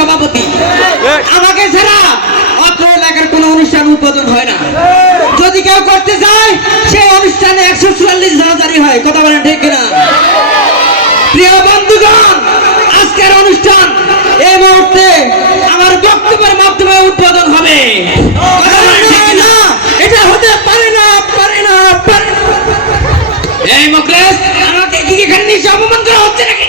সভাপতি। আমাকে ছাড়া অত্র এলাকার কোনো অনুষ্ঠান উদ্বোধন হয় না। যদি কেউ করতে চায় সেই অনুষ্ঠানে 144 ধারাজারি হয়। কথা বলেন ঠিক কিনা? প্রিয় বন্ধুগণ, আজকের অনুষ্ঠান এই মুহূর্তে আমার বক্তব্যের মাধ্যমে উদ্বোধন হবে। না, এটা হতে পারে না, পারে না, পারে না। এই মুখলেস, আমাকে কি এখানে নিচে অপমান করা হচ্ছে নাকি?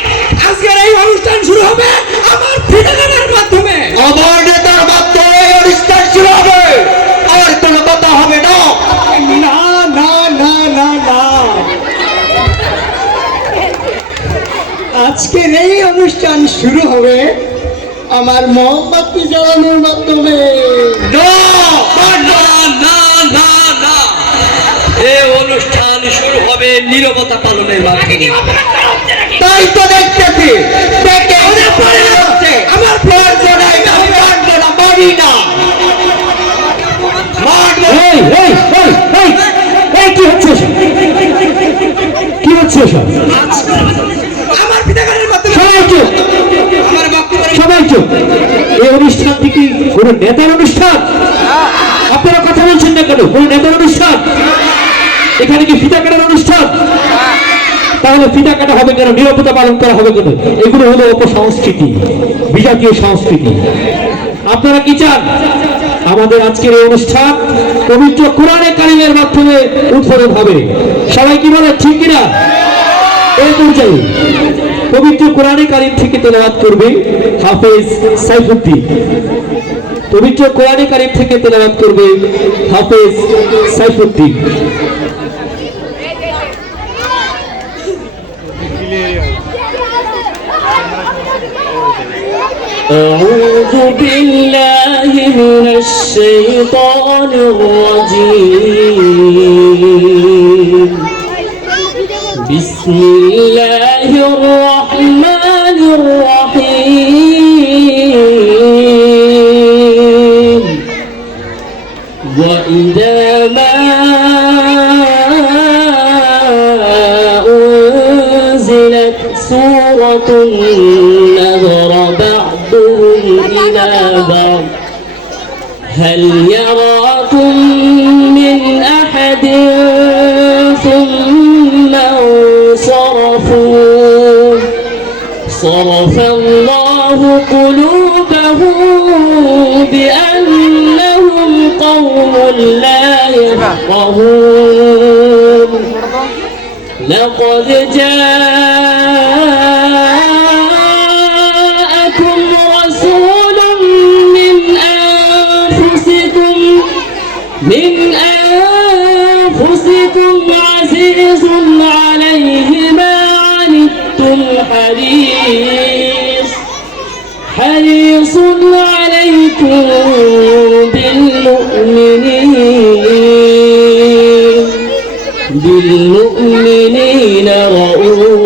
আজকের এই অনুষ্ঠান শুরু হবে আমার ফিতা কাটার মাধ্যমে। আমার নেতার মাধ্যমে এই অনুষ্ঠান শুরু হবে, আর কোনো কথা হবে না। না না না না না, আজকের এই অনুষ্ঠান শুরু হবে আমার মোমবাতি জ্বালানোর মাধ্যমে। না না না না না, এই অনুষ্ঠান শুরু হবে নীরবতা পালনের মাধ্যমে। তাই তো দেখতেছি দেখে হচ্ছে আমার প্রয়োজন নাই, আমি মানবো না, মানি না, মানবো। কি হচ্ছে কি হচ্ছে সব? আমার ফিতা কাটার মাধ্যমে সবাই চুপ, আমার বক্তব্য। সবাই চুপ। এই অনুষ্ঠানটি কি কোন নেতার অনুষ্ঠান? আপনারা কথা বলছেন না কেন? কোন নেতার অনুষ্ঠান? এখানে কি ফিতা কাটার অনুষ্ঠান? তাহলে ফিতা কাটা হবে কেন? নিরাপত্তা পালন করা হবে কেন? এগুলো হলো অপসংস্কৃতি, বিজাতীয় সংস্কৃতি। আপনারা কি চান আমাদের আজকের এই অনুষ্ঠান পবিত্র কোরআনে কারিমের মাধ্যমে উদ্বোধন হবে? সবাই কি বলে, ঠিক কিনা? এই পর্যায়ে পবিত্র কোরআনে কারিম থেকে তেলাওয়াত করবে হাফেজ সাইফুদ্দিন। পবিত্র কোরআনে কারিম থেকে তেলাওয়াত করবে হাফেজ সাইফুদ্দিন। أعوذ بالله من الشيطان الرجيم. بسم الله الرحمن الرحيم. وإذا ما أنزلت سورة نظر بعضهم إلى بعض هل يراكم من أحد ثم انصرفوا صرف الله قلوبهم بأنهم قوم لا يفقهون. لقد جاءكم رسول من أنفسكم عزيز عليه ما عنتم حريص عليكم بالمؤمنين رؤوف